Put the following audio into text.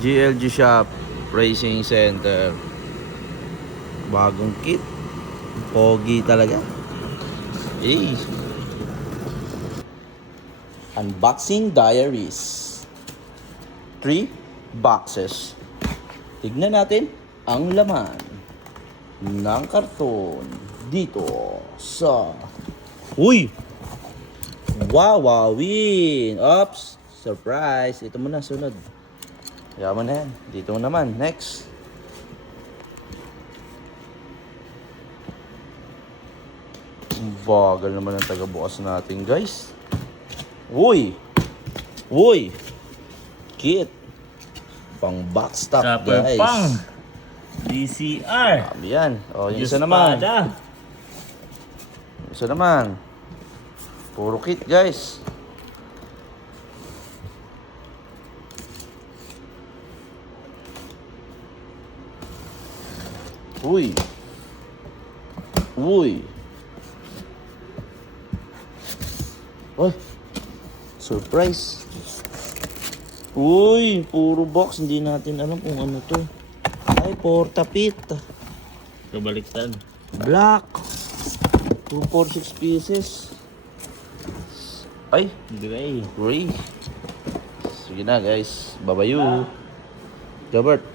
GLG Shop Racing Center. Bagong kit. Pogi talaga. Eh. Unboxing Diaries. 3 boxes. Tignan natin ang laman ng karton dito sa... Uy! Wowin! Oops! Surprise! Ito muna, sunod. Yaman na yan. Dito naman. Next. Bagal naman ang taga-bukas natin, guys. Uy! Uy! Kit! Pang backstop, guys. Pang DCR. Sabi yan. O, yung isa naman. Isa naman. Puro kit, guys. Uy. Uy. Uy. Surprise. Uy, puro box. Hindi natin alam kung ano to. Ay, portapit. Kabaliktad. Black. 2, 4, 6 pieces. Ay, Gray. gray. Sige na, guys. Babayu. Gabert.